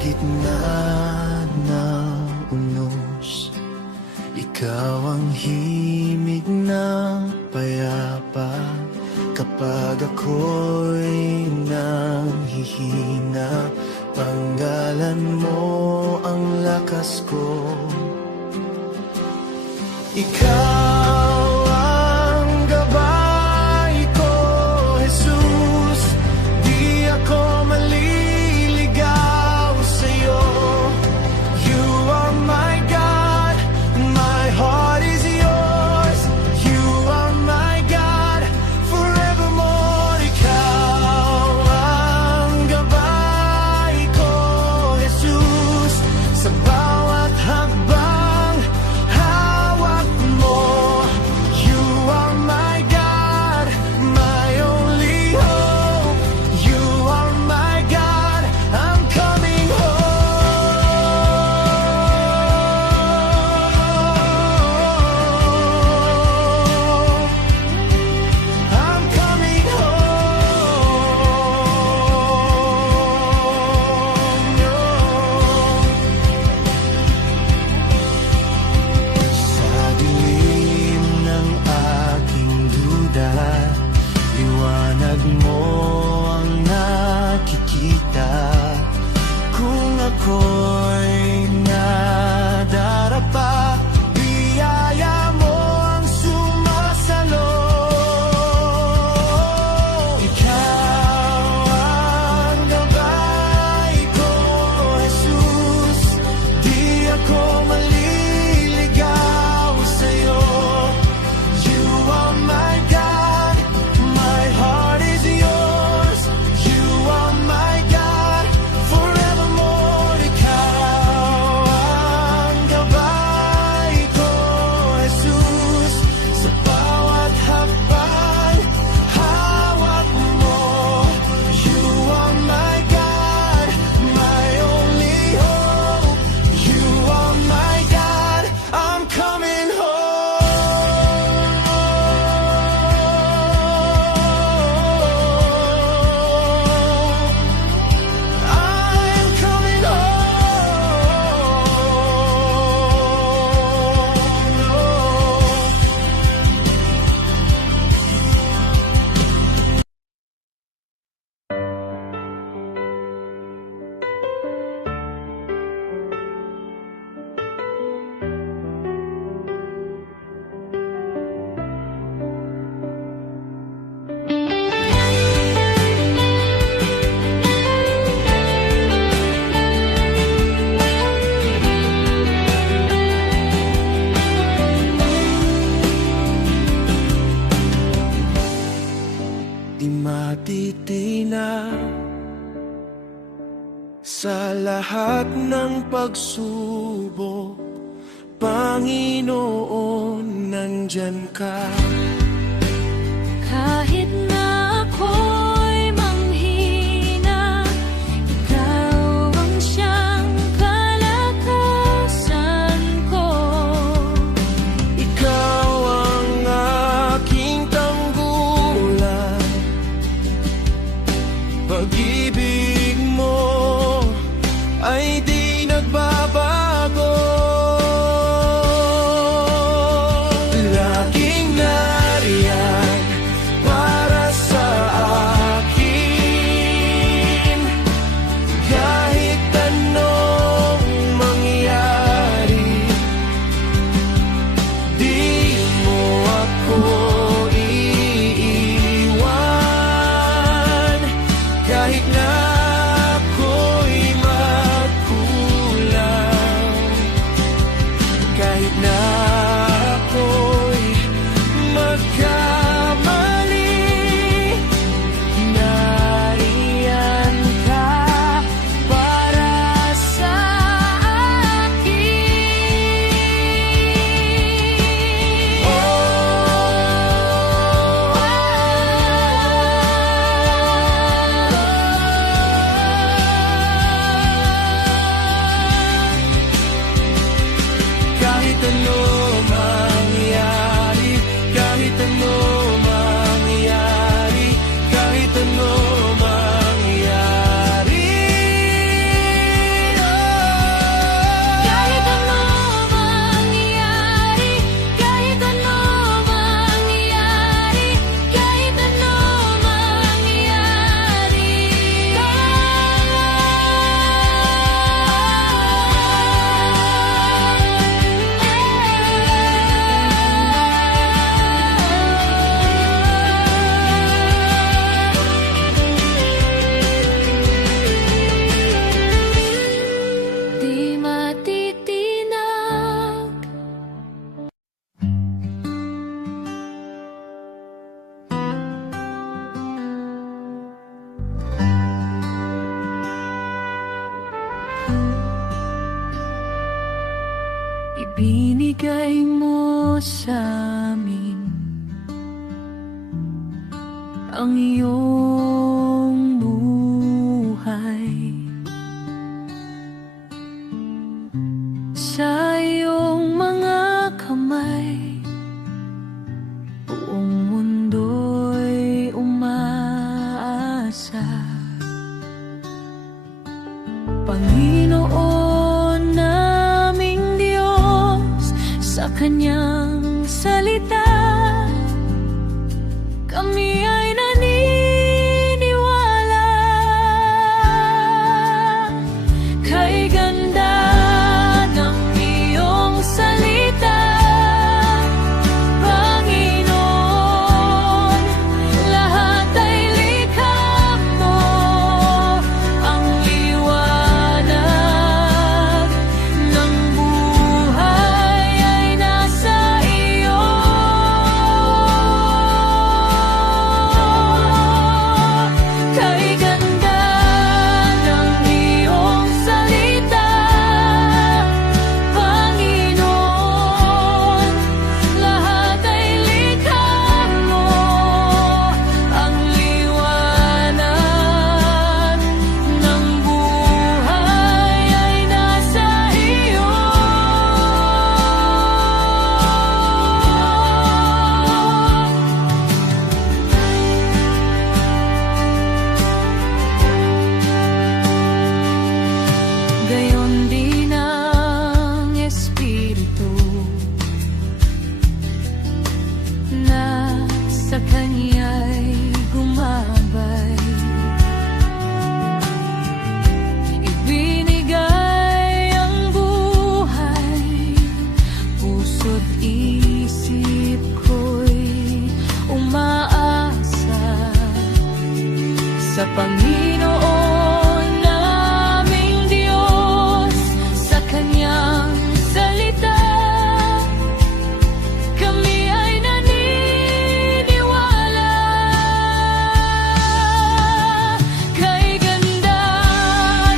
gitna ng unos, ikaw ang himig ng payapa. Kapag ako'y nanghihina, panggalan mo ang lakas ko. Ikaw ang gabay ko, Jesus. Di ako maliligaw sa'yo. You are my God, my heart is yours. You are my God, forevermore. Ikaw ang gabay ko, Jesus. Sa bawat hakbang, hawak mo. You are my God, my only hope. You are my God, I'm coming home. I'm coming home. Sa dilim ng aking duda, liwanag mo ang nakikita. Kung ako'y nadarapa, biyaya mo ang sumasalo. Ikaw ang gabay ko, Jesus. Di ako maliligaw sa'yo. You are my God, my heart is yours. You are my God, forevermore. Ikaw ang gabay ko, Jesus. Sa bawat hakbang, hawak mo. You are my God, my only hope. You are my God, I'm coming home. I'm coming home. Di matitina sa lahat ng pagsubok, Panginoon, nandyan ka. Kahit na ako'y manghina, ikaw ang siyang kalakasan ko. Ikaw ang aking tanggulan. Pag-ibig mo ay di nagbabago. Laging nariyan para sa akin. Kahit anong mangyari, di mo ako iiwan. Kahit na ibigay mo sa amin ang iyong buhay. Sa iyong mga kamay, buong mundo'y umaasa. Panginoon naming Diyos, sa Kanyang salita kami ay naniniwala. Kay ganda ng iyong salita, Panginoon, lahat ay likha mo. Ang liwanag ng buhay ay nasa iyo. Kay ganda ng iyong salita, Panginoon, lahat ay likha mo. Ang liwanag ng buhay ay nasa iyo. Gayon din ang Espiritu na sa Kanya'y gumabay. Ibinigay ang buhay, puso't isip ko'y umaasa sa Panginoon naming Diyos, sa Kanyang salita kami ay naniniwala. Kay ganda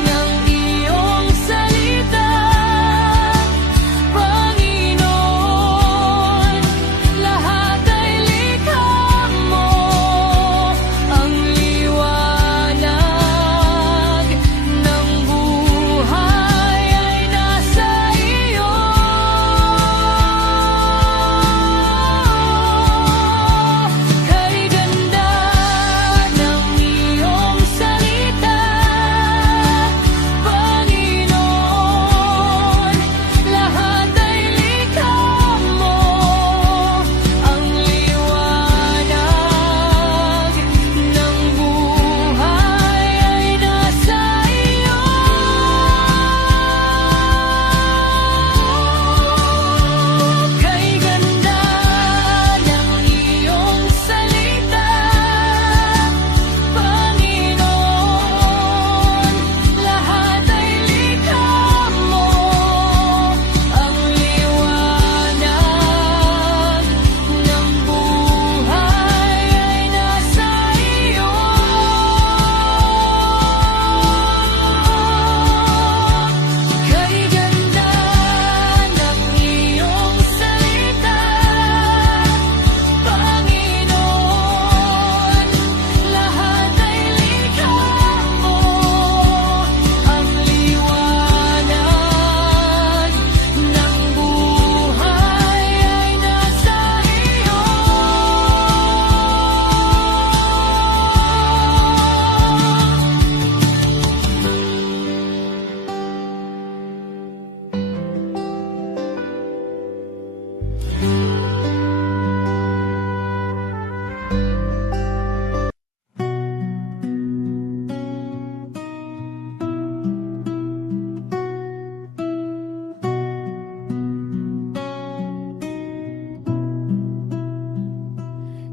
ng iyong salita, Panginoon, lahat ay likha mo. Ang liwanag ng buhay ay nasa iyo. Kay ganda ng iyong salita, Panginoon, lahat ay likha mo. Ang liwanag ng buhay ay nasa iyo. Kay ganda ng iyong salita, Panginoon, lahat ay likha mo. Ang liwanag ng buhay ay nasa iyo. Kay ganda ng iyong salita, Panginoon, lahat ay likha mo. Ang liwanag ng buhay ay nasa iyo.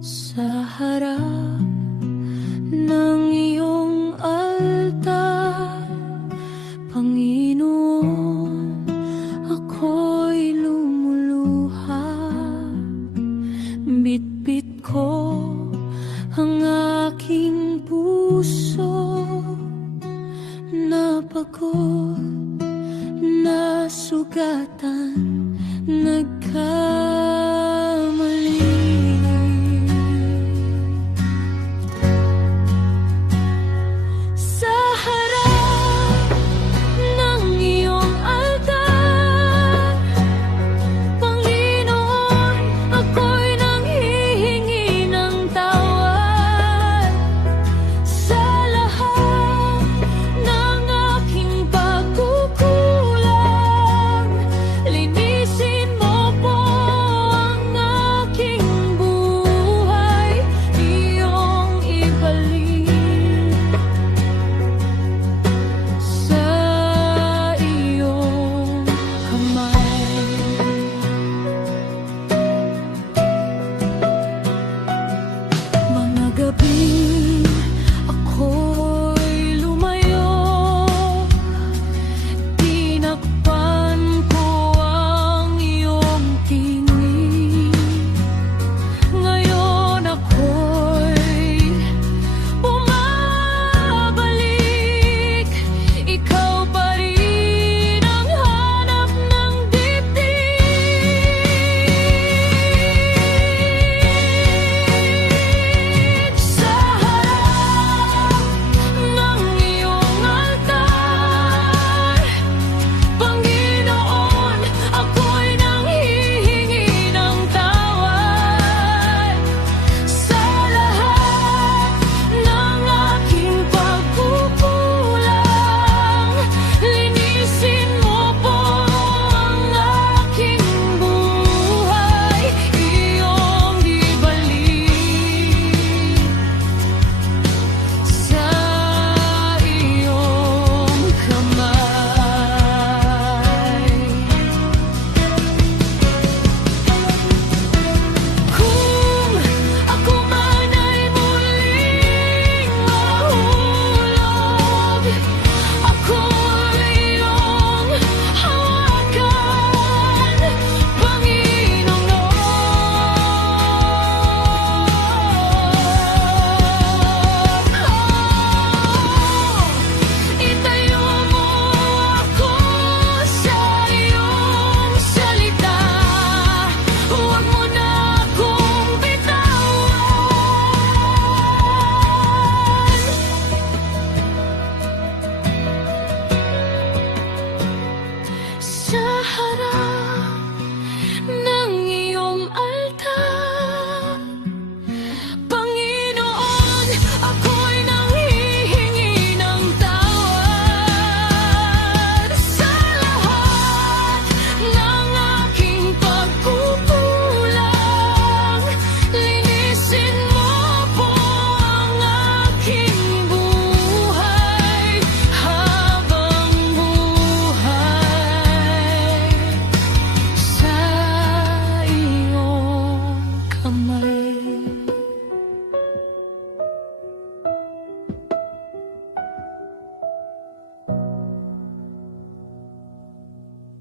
Sa harap ng iyong altar, Panginoon, ako'y lumuluha. Bitbit ko ang aking puso, napagod, nasugatan, ka